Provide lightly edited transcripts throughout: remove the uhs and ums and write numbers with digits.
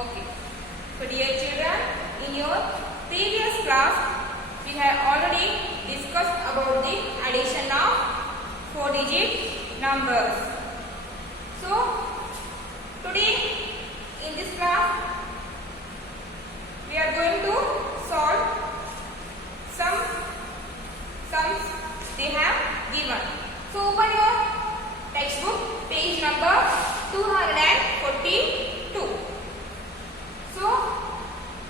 Okay. So dear children, in your previous class, we have already discussed about the addition of 4-digit numbers. So today in this class, we are going to solve some sums they have given. So open your textbook, page number 242. So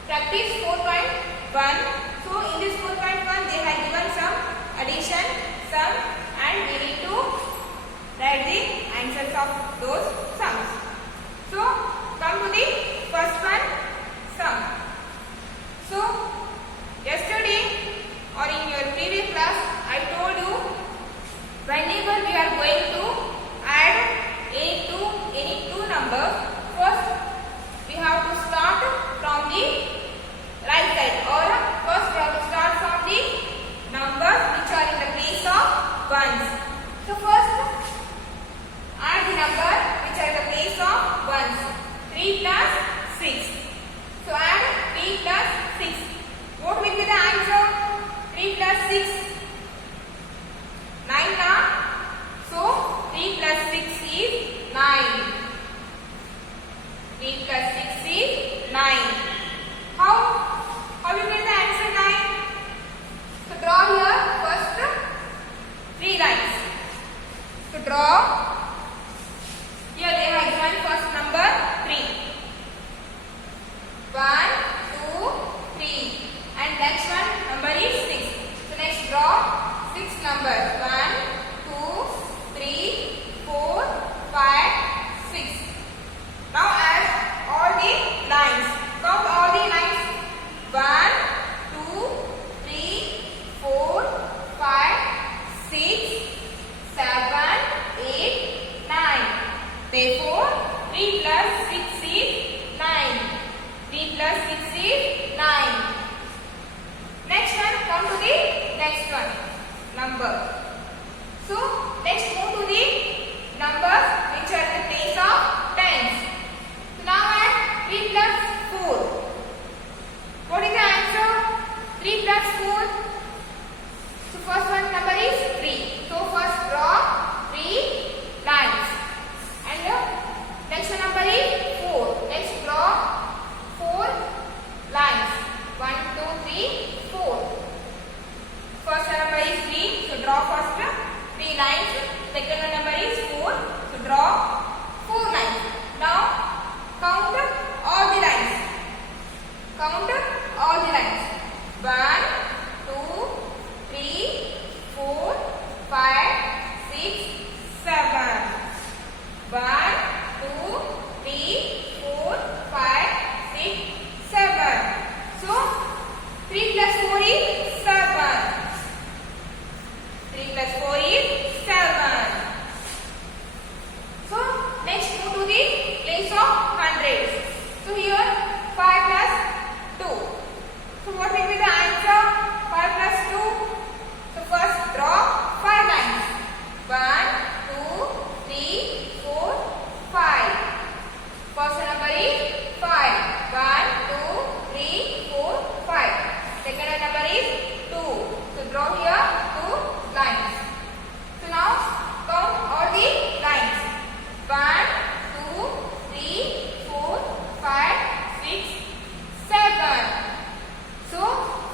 practice 4.1. So in this 4.1 they have given some addition, sum, and we need to write the answers of those sums. So come to the first one, sum. So yesterday or in your previous class I told you, whenever we are going to add any two numbers, first we have to start from the right side, or first we have to start from the numbers which are in the place of ones. So first add the number which are in the place of ones. 3 plus 6. So add 3 plus 6. What will be the answer? 3 plus 6. 9 now. So 3 plus 6 is 9. 3 plus 6 is 9. How you get the answer 9? So draw here first 3 lines. So draw. Here they have given first number 3. 1, 2, 3. And next one number is 6. So next draw 6 numbers. 1, 2, 3, 4, 5, 6. Now add all the lines. Count all the lines. 1, 2, 3, 4, 5, 6, 7, 8, 9. Therefore, 3 plus 6 is 9. 3 plus 6 is 9. Next one, come to the next one. Number. So, let's move to the numbers which are in the place of tens. So now add 3 plus 4. What is the answer? 3 plus 4. So first one number is 3. So first draw 3 lines. And next one number is 4. Next draw 4 lines. 1, 2, 3, 4. First number is 3. So draw first 3 lines. Second one number is 4. So draw 4 lines. Now count all the lines. Count all the lines. 1, 2, 3, 4, 5, 6, 7. 1, 2, 3, 4, 5, 6, 7. So 3 plus 4 is 7. 3 plus 4 is 7. So next move to the place of hundreds. So here 5 plus 2. So what will be the answer? 5 plus 2. So first draw 5 lines. 1, 2, 3, 4, 5. First number is 5. 1, 2, 3, 4, 5. Second number is 2. So draw here 2 lines. So now count all the lines. 1, 2, 3, 4, 5, 6, 7. So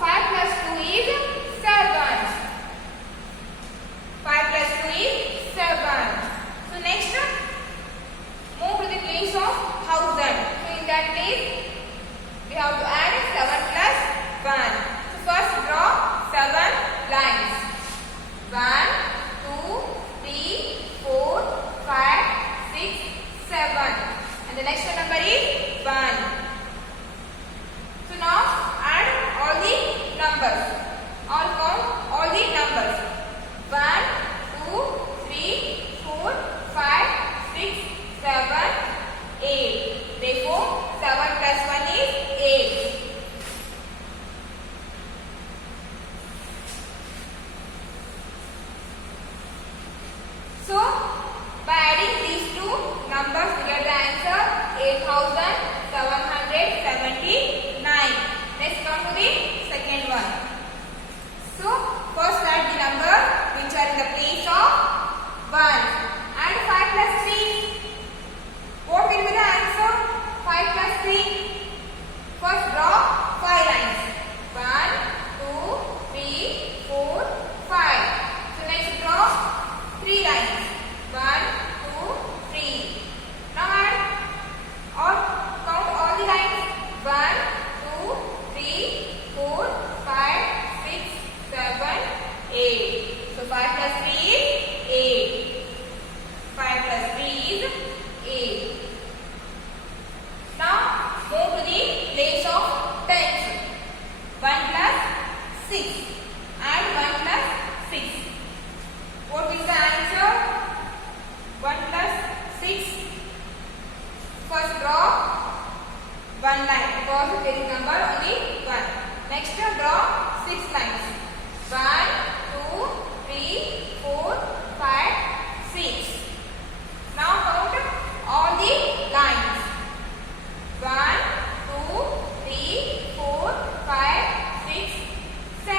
5 plus 2 is 7. 5 plus 2 is 7. So next move to the place of thousand. So in that place we have to add 7 plus 1. So first draw 7 lines. 1, 2, 3, 4, 5, 6, 7. And the next number is 1. So now add all the numbers. All count all the numbers. 1, 2, 3, 4, 5, 6, 7, 8. Therefore, 7 plus 1 is 8. So, by adding these two numbers, we get the answer 8,700. 1. And 5 plus 3. What will be the answer? 5 plus 3. First draw 5 lines. 1, 2, 3, 4, 5. So next draw 3 lines. 1, 2, 3. Now add or count all the lines. 1, 2, 3, 4, 5, 6, 7, 8. So 5 plus 3 is 8. 5 plus 3 is 8. Now move to the place of tens. 1 plus 6 and 1 plus 6. What is the answer? 1 plus 6. First draw 1 line because there is number only 1. Next draw 6 lines. 1, 2, 3, 4, 5, 6. Now count all the lines. 1, 2, 3, 4, 5, 6, 7.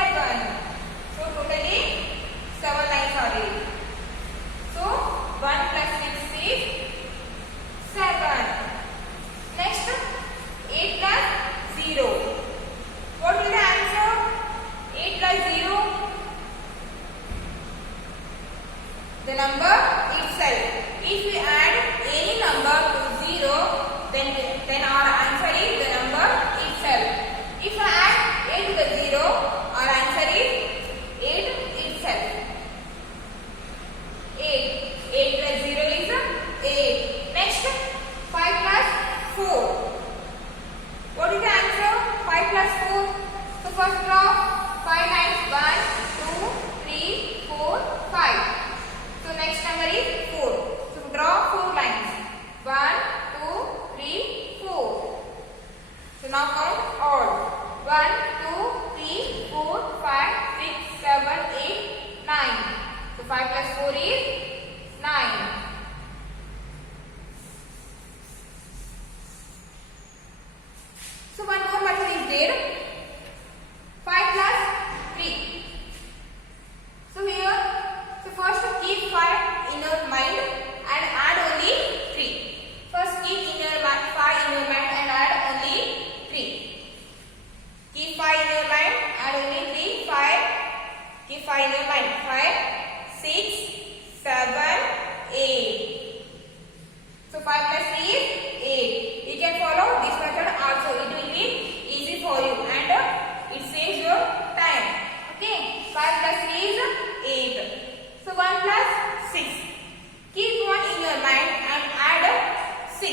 So totally 7 lines are there. So 1 plus 6 is 7. Next 8 plus 0. What will the answer? 8 plus 0. The number itself. If we add any number to 0, then our answer is the number itself. If I add 8 to the 0, our answer is 8 itself. 8. 8 plus 0 is 8. Next 5 plus 4. What is the answer? 5 plus 4. So first draw 5 lines. 1, 2, 3, 4, 5. So next number is 4. So draw 4 lines. 1, 2, 3, 4. So now count all. 1, 2, 3, 4, 5, 6, 7, 8, 9. So 5 plus 4 is 9. So one more method is there. 5 plus 3. So here, so first keep 5 in your mind and add only 3. First keep in your mind 5 in your mind and add only 3. Keep 5 in your mind, add only 3. 5. Keep 5 in your mind. 5, 6, 7, 8. So 5 plus 3 is 8. You can follow this method also. It will be easy for you and it saves your time. Okay. 5 plus 3 is 8. So 1 plus 6. Keep 1 in your mind and add 6.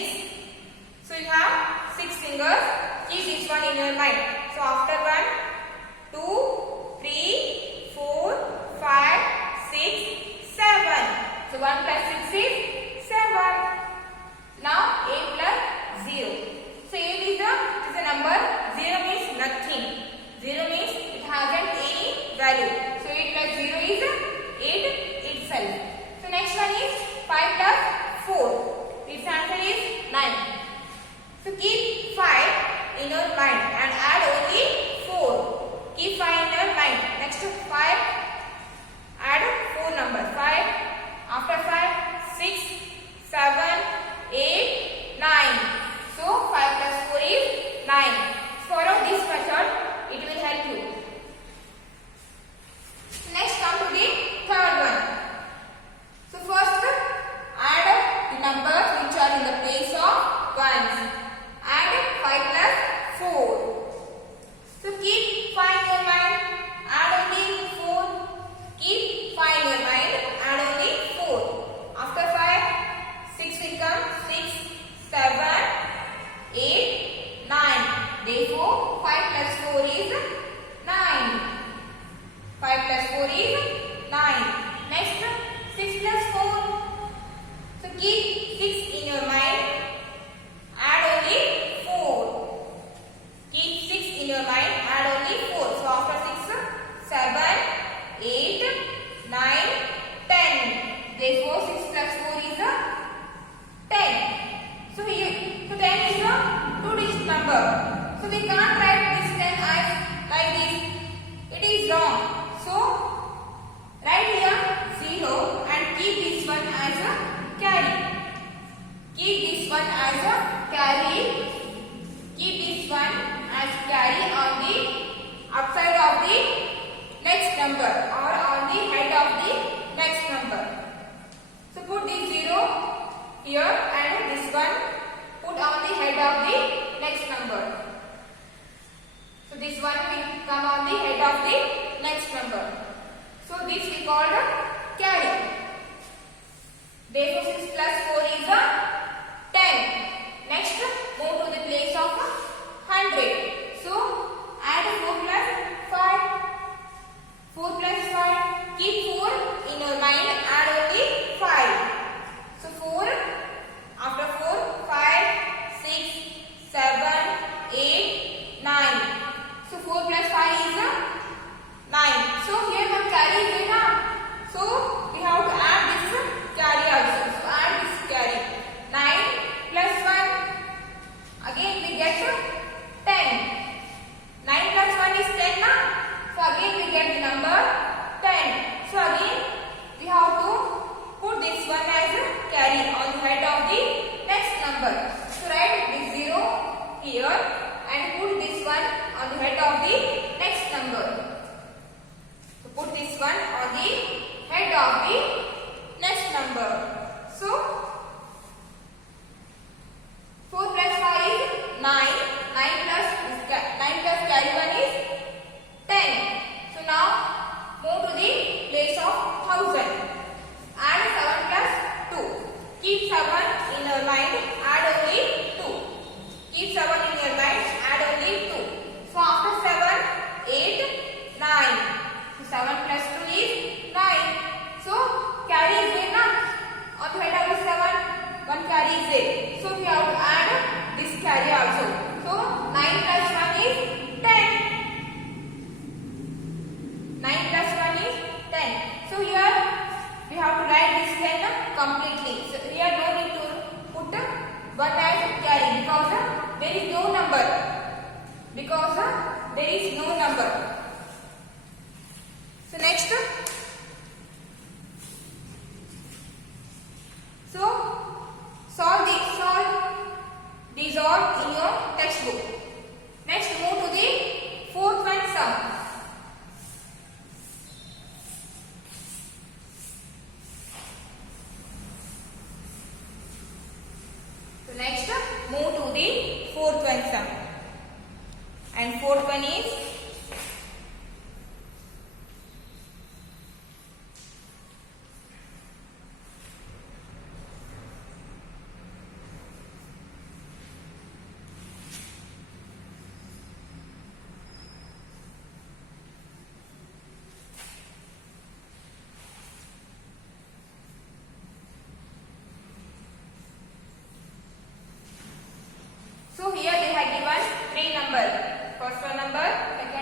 So you have 6 fingers. Keep this one in your mind. So after 1, 2, 3, 4, 5, 6, 7. So 1 plus 6 is 7. Now 8 plus 0. So 8 is a number. 0 means nothing. 0 means it hasn't any value. So 8 plus 0 is 8 itself. So next one is 5 plus 4. Its answer is 9. So keep 5 in your mind and add only 4. Keep 5 in your mind. Next to 5, add 4 numbers. 5. After 5, 6, 7, 8, 9. So 5 plus 4 is 9. Follow this method. It will help you. Next come to the third one. So first add the numbers which are in the place of ones. Add 5 plus 4. So keep 5 in your mind. Add only 4. Keep 5 in your mind. Add only 4. After 5, 6 will come. 6, 7, 8, 9. Therefore 5 plus 4 is 9. 5 plus 4 is 9. Next 6 plus 4. So keep 6 in your mind. Add only 4. Keep 6 in your mind. Add only 4. So after 6, 7, 8, 9, 10. Therefore 6 plus 4 is 10. So here, so 10 is a 2-digit number. So we can't write this 10 as like this. It is wrong. So write here 0 and keep this one keep this one as a carry. Keep this one as carry on the upside of the next number or on the head of the next number. So put this 0 here and this one put on the head of the next number. So this one will come on the head of the next number. So this we call the carry. Therefore 6 plus 4 is a 10. Next move to the place of 100. So add 4 plus 5. 4 plus 5. Keep 4 in your mind. Add only 5. So 4. After 4, 5, 6, 7, 8, 9. So 4 plus 5 is 9. So here one carry is enough. So we have to add this carry also. So add this carry. 9 plus 1. Again we get 10. 9 plus 1 is 10 now. So again we get the number 10. So again we have to put this one as a carry on the head of the next number. So write this 0 here and put this one on the head of the next number. So put this one on the head of the next number. So 4 plus 5 is 9. 9 plus carry 1 is 10. So now move to the place of 1000. Add 7 plus 2. Keep 7 in your mind. Add only 2. Keep 7 in your mind. Add only 2. So after 7, 8, 9. So 7 plus 2 is 9. So carry is there now. On the head of the 7, one carry is there. So we have to add this carry also. So 9 plus 1 is 10. 9 plus 1 is 10. So here we have to write this 10 completely. So here no need to put 1 as carry because there is no number. Because there is no number. So next. So solve these all in your textbook. Next move to the fourth one sum. So next move to the fourth one sum. And fourth one is so here they have given 3 numbers. First one number, second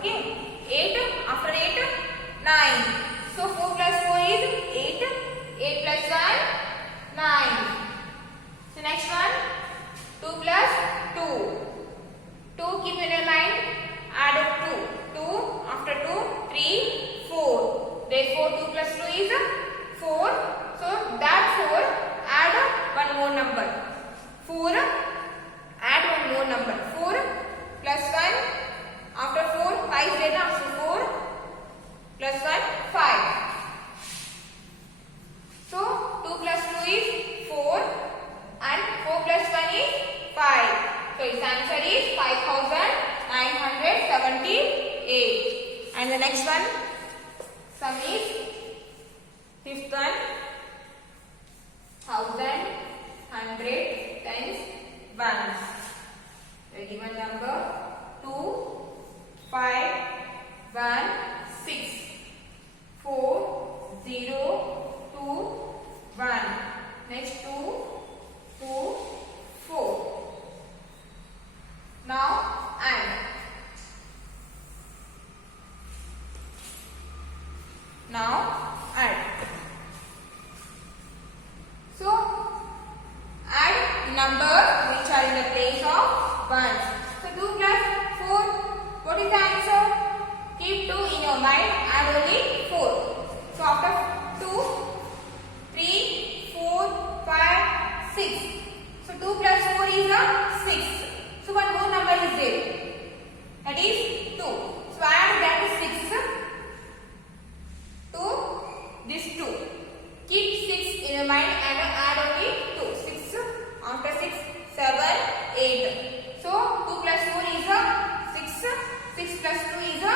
Okay. 8 after 8 9. So 4 plus 4 is 8. 8 plus 1 9. So next one 2 plus 2. 2 keep in your mind. Add 2. 2 after 2 3 4. Therefore 2 plus 2 is 4. So that 4 add one more number. 4 add one more number. 4 plus 1 after 4 5 is there now. So 4 plus 1 5. So 2 plus 2 is 4 and 4 plus 1 is 5. So its answer is 5978. And the next one sum is fifth one 1000 100 times 1. The given number 2 5 1 6 4 0 2 1. Next 2 2 4. Now add. Now add. So add numbers which are in the place of ones. So 2 plus 4. What is the answer? Keep 2 in your mind. Add only 4. So after 2 3 4 5 6. So 2 plus 4 is a 6. So one more number is there. That is 2. So add that is 6 to this 2. Keep 6 in your mind and add only 2. 6 after 6 7 8. So 2 plus 4 is a 6. 6 plus 2 is a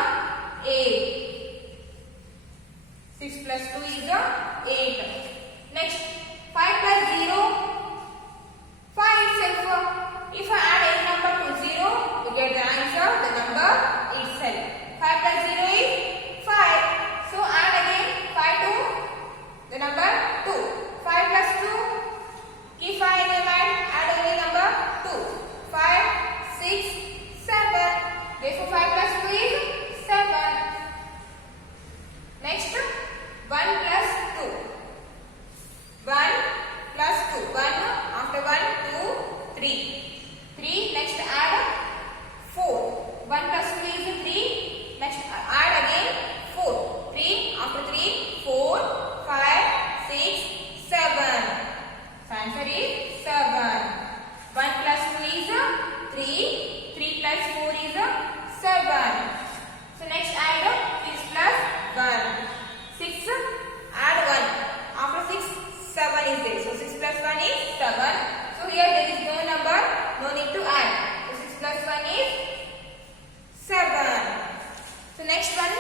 8. 6 plus 2 is a 8. Next 5 plus 0. 5 itself. If I add any number to 0, you get the answer, the number itself. 5 plus 0 is 5. So add again 5 to the number 2. 5 plus 2. Keep 5 in your mind. Add only number 2. 5 6 7. Therefore 5 plus 2 is 7. Next 1 plus 2. 1 plus 2. 1 after 1 2 3. 3. Next add 4. 1 plus 2 is 3. Next add again 4. 3 after 3 4 5 6 7. So answer is 7. 1 plus 2 is 3. 3 plus 4 is 7. So next add 6 plus 1. 6 add 1. After 6 7 is there. So 6 plus 1 is 7. So here there is no number, no need to add. So 6 plus 1 is 7. So next one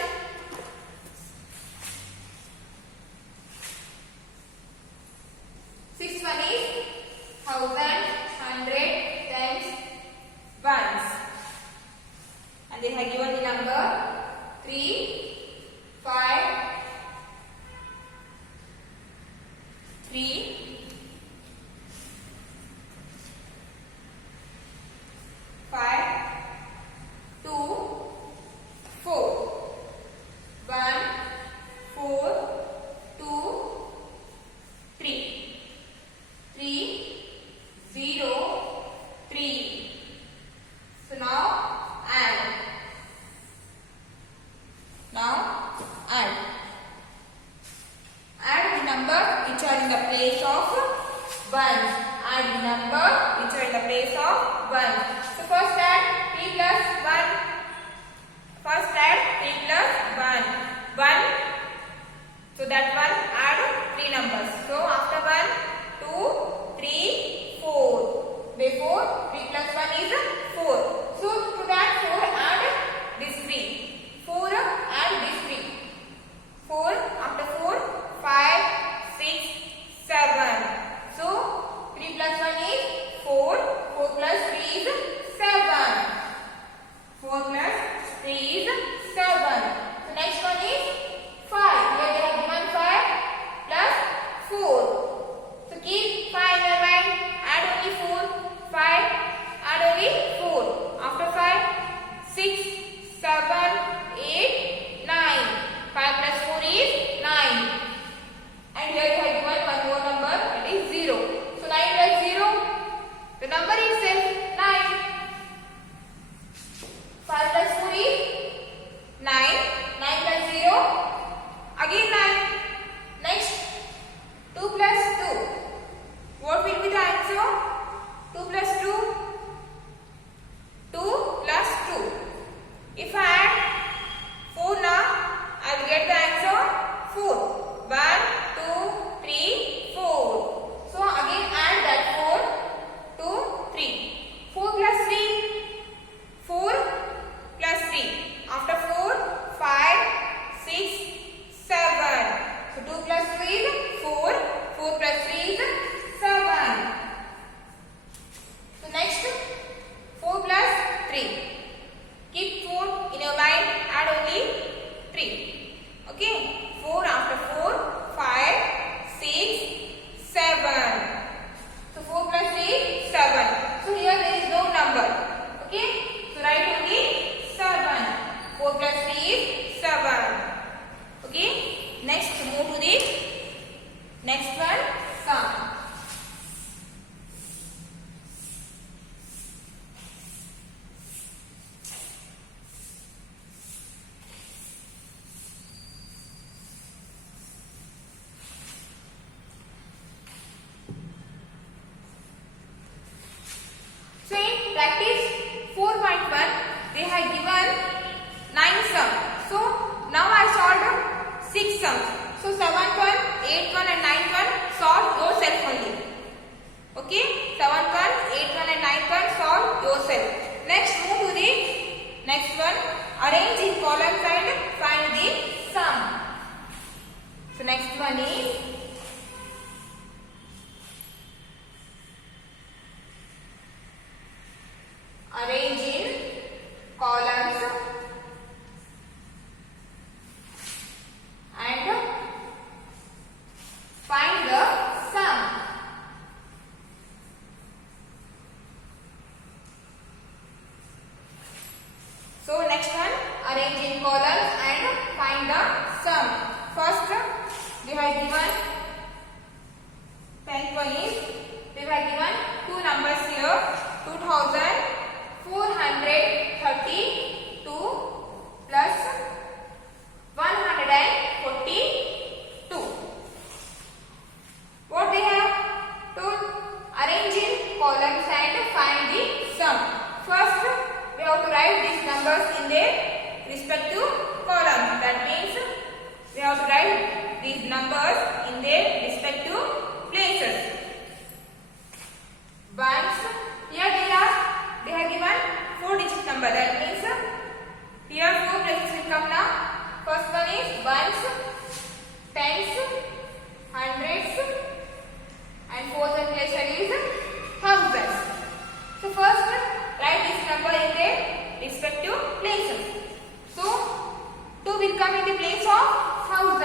6th one is 1000 100 times ones. And they have given the number 3 5 3 5 2 4 1 4 2 3 3 0 3. So now add. Now add. Add the number which are in the place of 1. Add the number which are in the place of 1. So first add 3 plus 1. First add 3 plus 1. 1. So that one add 3 numbers. So after 1 2 3 4. Therefore 3 plus 1 is 4. So to that 4 add this 3. 4 add this 3. 4 after 4 5 6 7. So 3 plus 1 is 4. 4 plus 3 is 7. next move to the next one, sum. So in practice 4.1 they have given 9 sums. So now I solved 6 sums. So 7th one, 8th one and 9th one solve yourself only. Okay, 7th one, 8th one and 9th one solve yourself. Next move to the next one. Arrange in columns and find the sum. So next one is arrange in columns and find the sum. So next one, arrange in columns and find the sum. First we have given 10th one is we have given two numbers here, 2432 plus 142. What they have told? Arrange in columns and find the sum. First, we have to write these numbers in their respective columns. That means we have to write these numbers in their respective places. Ones, here they have given 4-digit number. That means here 4 places will come now. First one is ones, tens, hundreds, and fourth one place is thousands. So first write this number in their respective places. So 2 will come in the place of 1000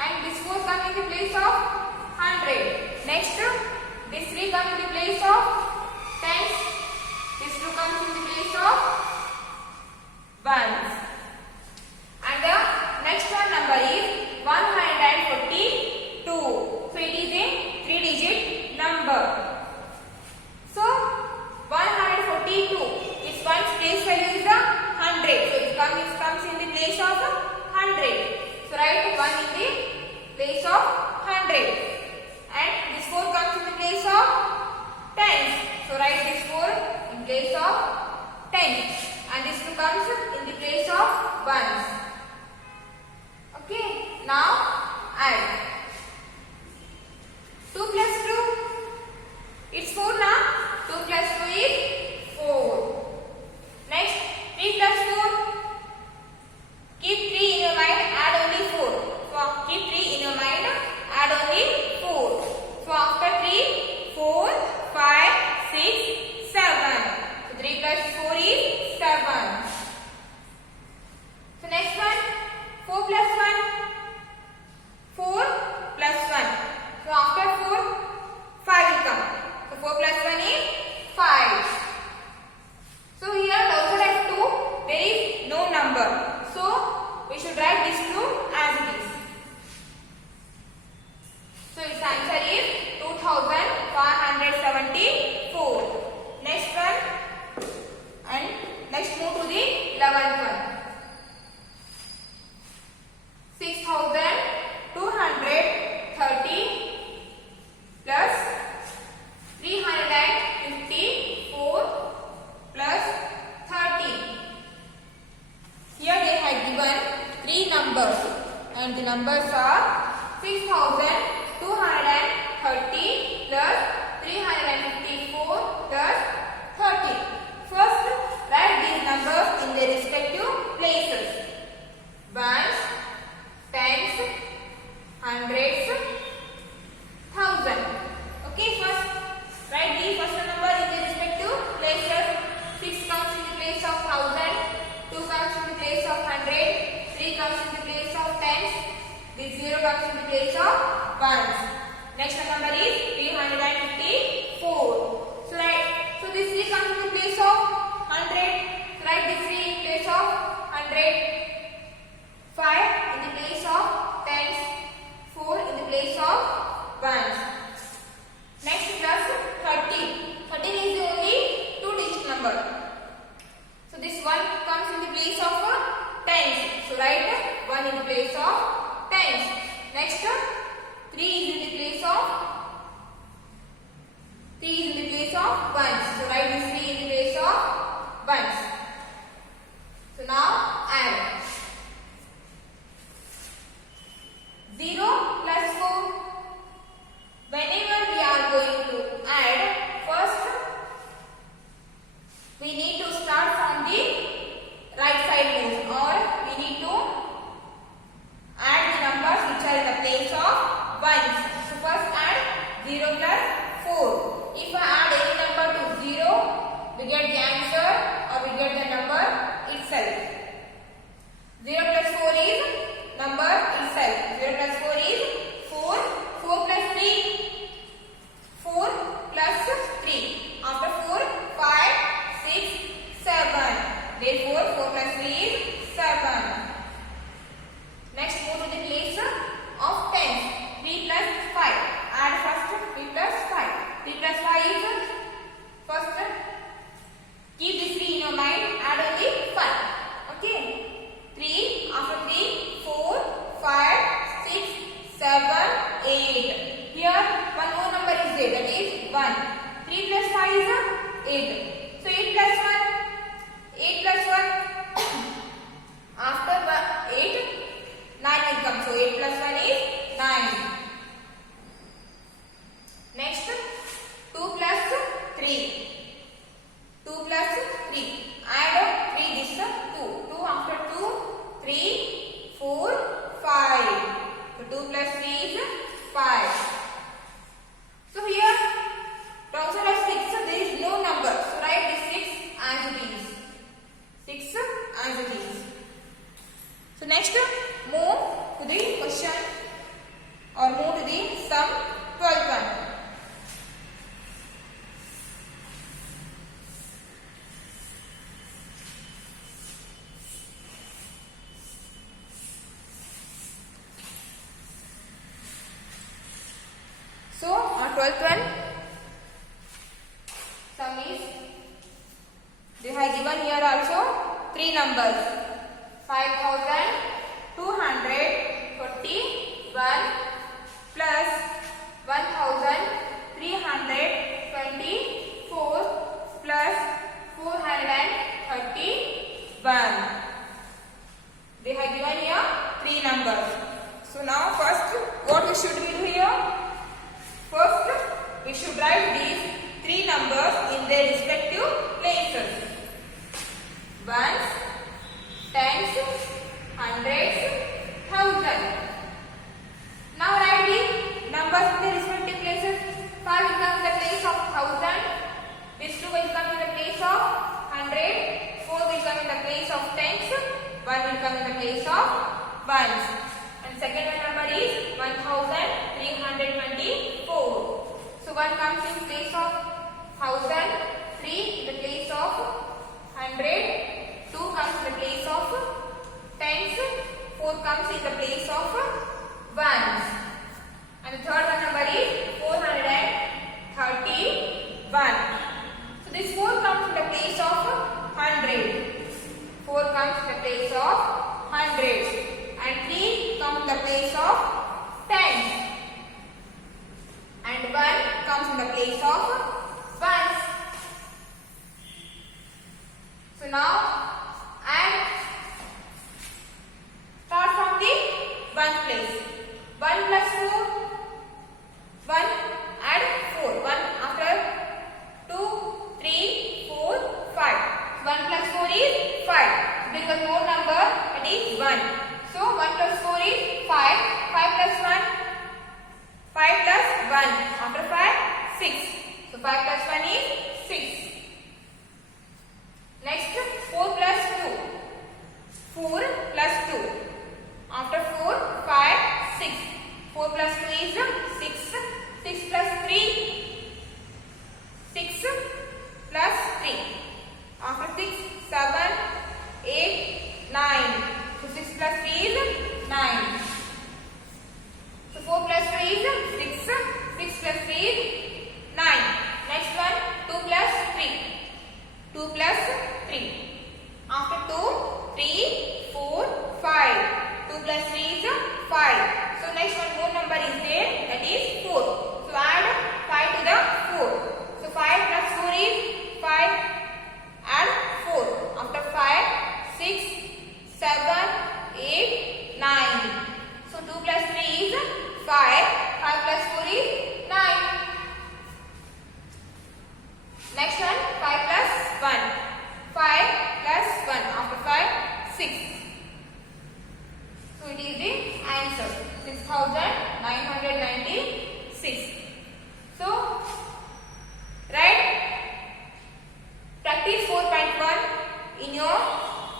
and this 4 come in the place of 100. Next this 3 comes in the place of tens, this 2 comes in the place of ones. And the next one number is 142. So it is a 3-digit number. So 142, its one's place value is 100. So it comes in the place of 100. So write 1 in the place of 100. And this 4 comes in the place of tens. So write this 4 in place of tens. And this 2 comes in the place of ones. Okay, now add. 2 plus 2, it's 4 now. 2 plus 2 is 4. Next, 3 plus 4. Keep 3 in your mind, add only 4. So keep 3 in your mind, add only 4. So after 3, 4, 5, 6, 7. So 3 plus 4 is 7. So next one, 4 plus 1. 4 plus 1. So after 4, 5 will come. So 4 plus 1 is 5. So here also has 2, there is no number. So we should write this 2 as it is. So its answer is 2574. Next one and next move to the 11th one. 6230 plus 354 plus 30. Here they have given 3 numbers and the numbers are 6230 plus 354 plus 30. First, write these numbers in their respective places. Ones, tens, hundreds, thousand. Okay, first write the first number in the respective places. 6 comes in the place of 1000, 2 comes in the place of 100, 3 comes in the place of tens, this 0 comes in the place of ones. Next number is 354. So this 3 comes in the place of 100. So write this 3 in place of 100. 5 in the place of tens. So write 1 in the place of tens. Next 3 is in the place of ones. So write this 3 in the place of ones. So now add 0 plus 4. Whenever we are going to add, first we need to start from the right side moves, or we need to add the numbers which are in the place of ones. So first add 0 plus 4. If I add any number to 0, we get the answer or we get the number itself. 0 plus 4 is number itself. 0 plus 4 is 4. 4 plus 3. 4 plus 3. After 4, 5, 6, 7. Therefore, 4 plus 3 is 7. Next, move to the place of tens. 3 plus 5. Add first 3 plus 5. 3 plus 5 is first. Keep this 3 in your mind. Add only 5. Okay. 3. After 3, 4, 5, 6, 7, 8. Here, one more number is there. That is 1. 3 plus 5 is 8. So 8 plus 1. 8 plus 1. After 8, 9 will come. So 8 plus 1 is 9. Next, 2 plus 3. 2 plus 3. Add 3 this 2. 2 after 2, 3, 4, 5. So 2 plus 3 is 5. So here, outside of 6, there is no number. So write this 6 as it is. 6 as it is. So next, move to the question or move to the sum 12th one. So, our 12th one sum is, they have given here also 3 numbers. 5,241 plus 1,324 plus 431. They have given here 3 numbers. So now first, what we should do here? First, we should write these 3 numbers in their respective places. Ones, tens, hundreds, thousand. Now write the numbers in their respective places. 5 will come in the place of 1000. This 2 will come in the place of 100. 4 will come in the place of tens. 1 will come in the place of ones. And second one number is 1324. So 1 comes in place of 1000, 3 in the place of 100, 2 comes in the place of tens, 4 comes in the place of ones. And the third one number is 431. So this 4 comes in the place of 100. 4 comes in the place of 100. And 3 comes in the place of 10. And 1 comes in the place of ones. So now add, start from the ones place. 1 plus 4, 1, add 4. 1 after 2, 3, 4, 5. 1 plus 4 is 5. There is one more number, that is 1. So 1 plus 4 is 5. 5 plus 1, 5 plus 1. After 5, 6. So 5 plus 1 is 6. Next, 4 plus 2. 4